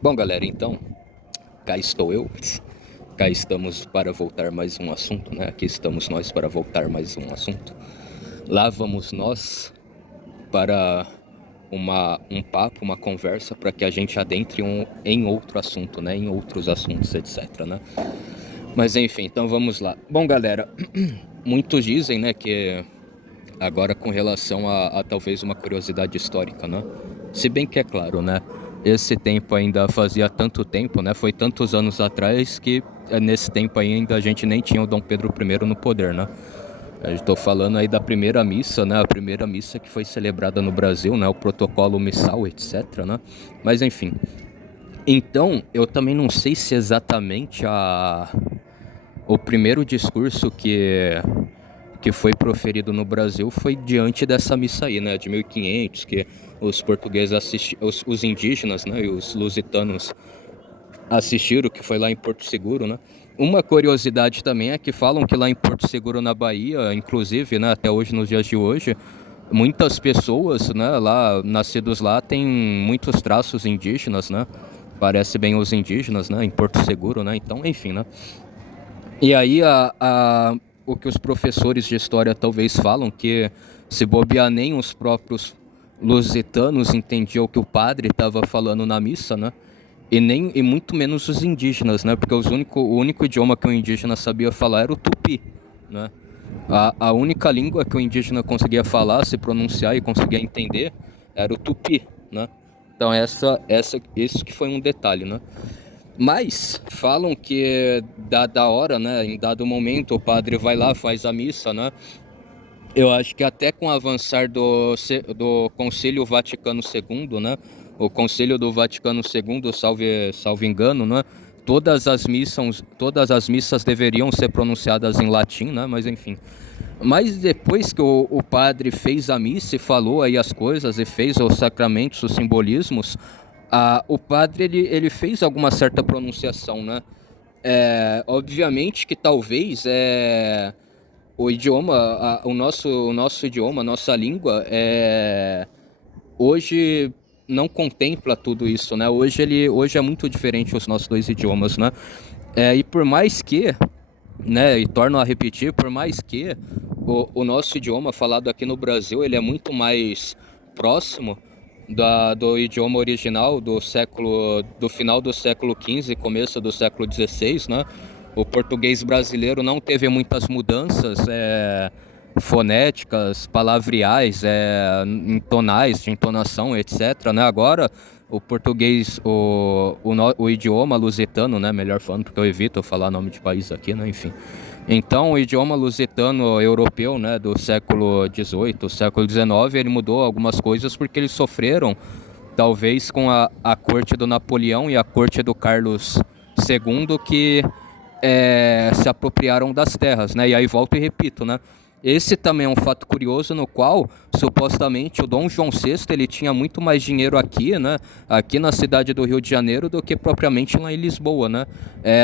Bom, galera, então, cá estou eu, cá estamos para voltar mais um assunto, né? Aqui estamos nós para voltar mais um assunto. Lá vamos nós para um papo, uma conversa para que a gente adentre em outro assunto, né? Em outros assuntos, etc, né? Mas enfim, então vamos lá. Bom, galera, muitos dizem, né, que agora com relação a talvez uma curiosidade histórica, né? Se bem que é claro, né? Esse tempo ainda fazia tanto tempo, né? Foi tantos anos atrás que nesse tempo ainda a gente nem tinha o Dom Pedro I no poder, né? Eu estou falando aí da primeira missa, né? A primeira missa que foi celebrada no Brasil, né? O protocolo missal, etc, né? Mas enfim. Então, eu também não sei se exatamente o primeiro discurso que foi proferido no Brasil foi diante dessa missa aí, né, de 1500, que os portugueses os indígenas, né, e os lusitanos assistiram, que foi lá em Porto Seguro, né. Uma curiosidade também é que falam que lá em Porto Seguro, na Bahia, inclusive, né, até hoje, nos dias de hoje, muitas pessoas, né, lá, nascidos lá, têm muitos traços indígenas, né, parece bem os indígenas, né, em Porto Seguro, né, então, enfim, né. E aí o que os professores de história talvez falam, que se bobear nem os próprios lusitanos entendiam o que o padre estava falando na missa, né? E muito menos os indígenas, né? Porque o único idioma que o indígena sabia falar era o tupi, né? A única língua que o indígena conseguia falar, se pronunciar e conseguia entender era o tupi, né? Então isso que foi um detalhe, né? Mas falam que da hora, né? Em dado momento, o padre vai lá, faz a missa, né? Eu acho que até com o avançar do Concílio Vaticano II, né? O Concílio do Vaticano II, salvo engano, né? Todas as missas deveriam ser pronunciadas em latim, né? Mas enfim. Mas depois que o padre fez a missa e falou aí as coisas e fez os sacramentos, os simbolismos, o padre ele fez alguma certa pronunciação, né? Obviamente que talvez o idioma, o nosso idioma, a nossa língua, hoje não contempla tudo isso, né? Hoje é muito diferente os nossos dois idiomas, né? E por mais que, né, e torno a repetir, por mais que o nosso idioma falado aqui no Brasil, ele é muito mais próximo do idioma original do final do século XV, começo do século XVI, né? O português brasileiro não teve muitas mudanças fonéticas, palavreais, tonais, de entonação, etc, né? Agora, o português, o idioma lusitano, né? Melhor falando, porque eu evito falar nome de país aqui, né? Enfim. Então, o idioma lusitano europeu, né, do século XVIII, século XIX, ele mudou algumas coisas porque eles sofreram, talvez com a corte do Napoleão e a corte do Carlos II, que se apropriaram das terras, né? E aí volto e repito, né? Esse também é um fato curioso no qual, supostamente, o Dom João VI ele tinha muito mais dinheiro aqui, né? Aqui na cidade do Rio de Janeiro do que propriamente lá em Lisboa, né?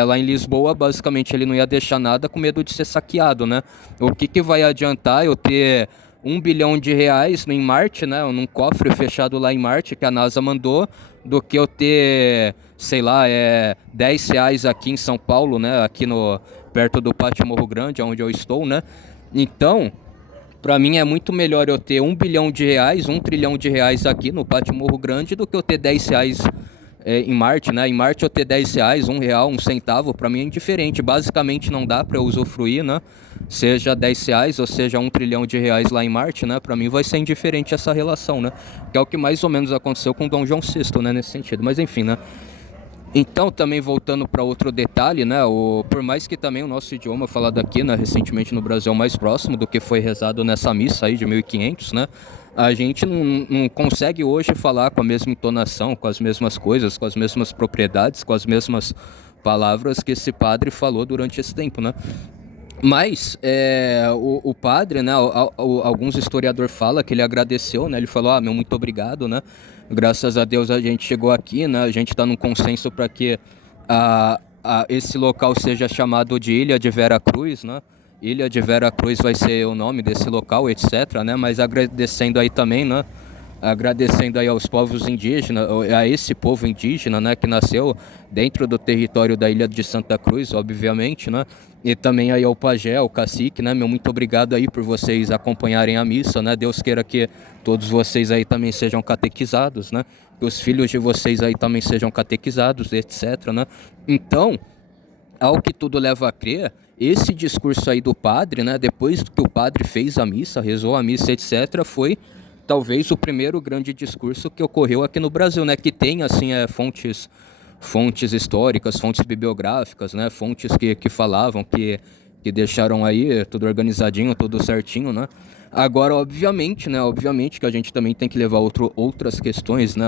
Lá em Lisboa, basicamente, ele não ia deixar nada com medo de ser saqueado, né? O que vai adiantar eu ter 1 bilhão de reais em Marte, né? Num cofre fechado lá em Marte que a NASA mandou, do que eu ter, sei lá, R$ 10 aqui em São Paulo, né? Aqui perto do Pátio Morro Grande, onde eu estou, né? Então, para mim é muito melhor eu ter 1 bilhão de reais, 1 trilhão de reais aqui no Pátio Morro Grande do que eu ter R$ 10 em Marte, né? Em Marte eu ter R$ 10, R$ 1, 1 centavo, para mim é indiferente. Basicamente não dá para eu usufruir, né? Seja R$ 10 ou seja 1 trilhão de reais lá em Marte, né? Para mim vai ser indiferente essa relação, né? Que é o que mais ou menos aconteceu com Dom João VI, né? Nesse sentido. Mas enfim, né? Então, também voltando para outro detalhe, né? Por mais que também o nosso idioma falado aqui, né, recentemente no Brasil, é mais próximo do que foi rezado nessa missa aí de 1500, né? A gente não consegue hoje falar com a mesma entonação, com as mesmas coisas, com as mesmas propriedades, com as mesmas palavras que esse padre falou durante esse tempo, né? Mas o padre, né, alguns historiadores falam que ele agradeceu, né, ele falou, meu, muito obrigado, né, graças a Deus a gente chegou aqui, né, a gente está num consenso para que esse local seja chamado de Ilha de Vera Cruz, né, Ilha de Vera Cruz vai ser o nome desse local, etc, né, mas agradecendo aí também, né, agradecendo aí aos povos indígenas, a esse povo indígena, né, que nasceu dentro do território da Ilha de Santa Cruz, obviamente, né, e também aí ao pajé, ao cacique, né, meu muito obrigado aí por vocês acompanharem a missa, né, Deus queira que todos vocês aí também sejam catequizados, né, que os filhos de vocês aí também sejam catequizados, etc, né. Então, ao que tudo leva a crer, esse discurso aí do padre, né, depois que o padre fez a missa, rezou a missa, etc, foi talvez o primeiro grande discurso que ocorreu aqui no Brasil, né, que tem assim fontes históricas, fontes bibliográficas, né, fontes que falavam, que deixaram aí tudo organizadinho, tudo certinho, né. Agora, obviamente, né, obviamente que a gente também tem que levar outras questões, né,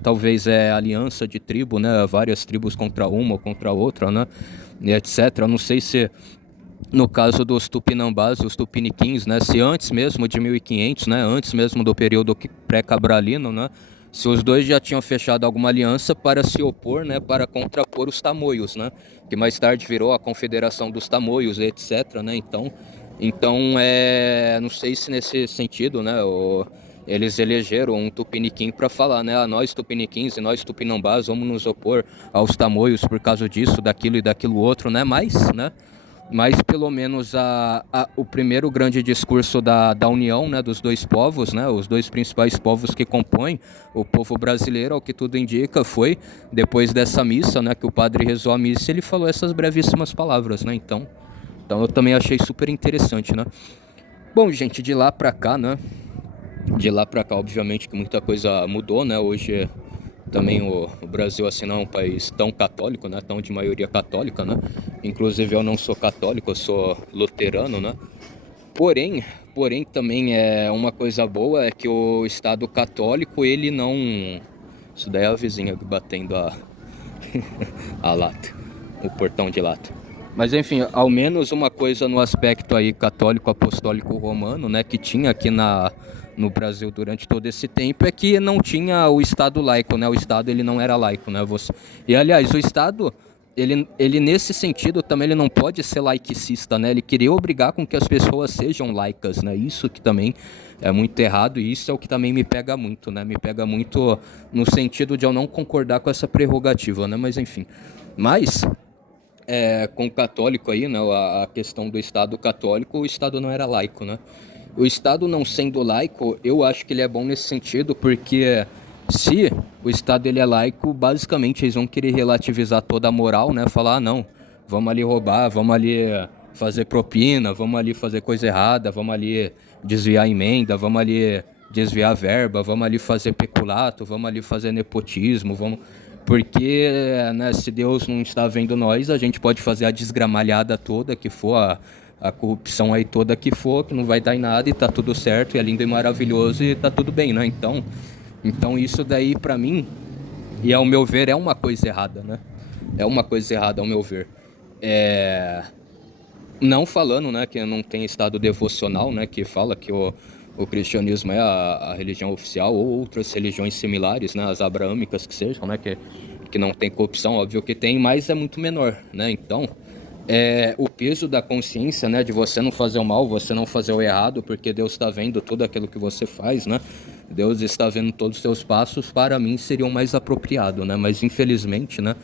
talvez aliança de tribo, né, várias tribos contra uma ou contra outra, né, e etc. Eu não sei se no caso dos Tupinambás e os Tupiniquins, né, se antes mesmo de 1500, né, antes mesmo do período pré-cabralino, né, se os dois já tinham fechado alguma aliança para se opor, né, para contrapor os tamoios, né, que mais tarde virou a Confederação dos Tamoios, etc, né, então não sei se nesse sentido, né, eles elegeram um tupiniquim para falar, né, nós tupiniquins e nós tupinambás vamos nos opor aos tamoios por causa disso, daquilo e daquilo outro, né, mas pelo menos o primeiro grande discurso da união, né, dos dois povos, né, os dois principais povos que compõem o povo brasileiro, ao que tudo indica, foi depois dessa missa, né, que o padre rezou a missa, ele falou essas brevíssimas palavras, né, então eu também achei super interessante, né. Bom, gente, de lá pra cá, né, obviamente que muita coisa mudou, né, hoje também o Brasil, assim, não é um país tão católico, né, tão de maioria católica, né, inclusive eu não sou católico, eu sou luterano, né, porém também é uma coisa boa é que o Estado católico, ele não... Isso daí é a vizinha batendo a lata, o portão de lata. Mas enfim, ao menos uma coisa no aspecto aí católico apostólico romano, né, que tinha aqui no Brasil durante todo esse tempo, é que não tinha o Estado laico, né, o Estado ele não era laico, né, e aliás, o Estado, ele nesse sentido também ele não pode ser laicicista, né, ele queria obrigar com que as pessoas sejam laicas, né, isso que também é muito errado, e isso é o que também me pega muito, né, me pega muito no sentido de eu não concordar com essa prerrogativa, né, mas enfim, com o católico aí, né, a questão do Estado católico, o Estado não era laico, né? O Estado não sendo laico, eu acho que ele é bom nesse sentido, porque se o Estado ele é laico, basicamente eles vão querer relativizar toda a moral, né? Falar, não, vamos ali roubar, vamos ali fazer propina, vamos ali fazer coisa errada, vamos ali desviar emenda, vamos ali desviar verba, vamos ali fazer peculato, vamos ali fazer nepotismo, vamos... Porque, né, se Deus não está vendo nós, a gente pode fazer a desgramalhada toda que for, a corrupção aí toda que for, que não vai dar em nada e tá tudo certo, e é lindo e maravilhoso e tá tudo bem, né? Então isso daí pra mim, e ao meu ver, é uma coisa errada, né? É uma coisa errada ao meu ver. Não falando, né, que não tem estado devocional, né, que fala que o cristianismo é a religião oficial, ou outras religiões similares, né, as abraâmicas que sejam, né, que não tem corrupção, óbvio que tem, mas é muito menor, né, então o peso da consciência, né, de você não fazer o mal, você não fazer o errado, porque Deus está vendo tudo aquilo que você faz, né, Deus está vendo todos os seus passos, para mim seriam mais apropriado, né, mas infelizmente, né,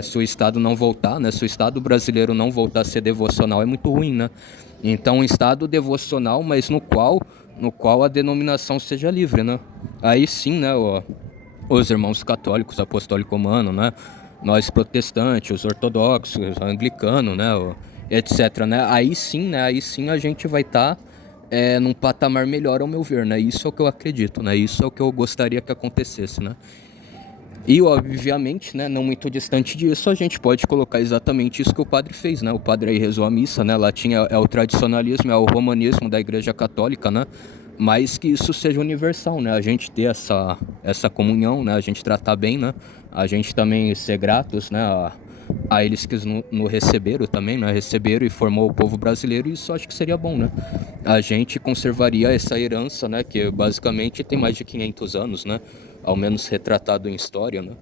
se o Estado não voltar, né, se o Estado brasileiro não voltar a ser devocional, é muito ruim, né? Então, um Estado devocional, mas no qual a denominação seja livre, né? Aí sim, né, os irmãos católicos, apostólico romano, né, nós protestantes, os ortodoxos, anglicano, né, etc, né? Aí sim a gente vai estar num patamar melhor, ao meu ver, né? Isso é o que eu acredito, né? Isso é o que eu gostaria que acontecesse, né? E, obviamente, né, não muito distante disso, a gente pode colocar exatamente isso que o padre fez, né? O padre aí rezou a missa, né? Lá é o tradicionalismo, é o romanismo da Igreja Católica, né? Mas que isso seja universal, né? A gente ter essa comunhão, né? A gente tratar bem, né? A gente também ser gratos, né? A eles que nos receberam também, né? Receberam e formou o povo brasileiro, e isso acho que seria bom, né? A gente conservaria essa herança, né? Que basicamente tem mais de 500 anos, né? Ao menos retratado em história, né?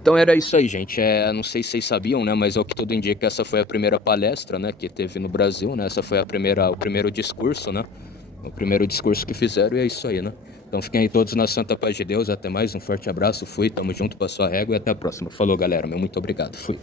Então era isso aí, gente. Não sei se vocês sabiam, né? Mas ao que tudo indica, essa foi a primeira palestra, né? Que teve no Brasil, né? Essa foi o primeiro discurso, né? O primeiro discurso que fizeram, e é isso aí, né? Então fiquem aí todos na santa paz de Deus. Até mais, um forte abraço. Fui, tamo junto, passou a régua e até a próxima. Falou, galera. Meu muito obrigado. Fui.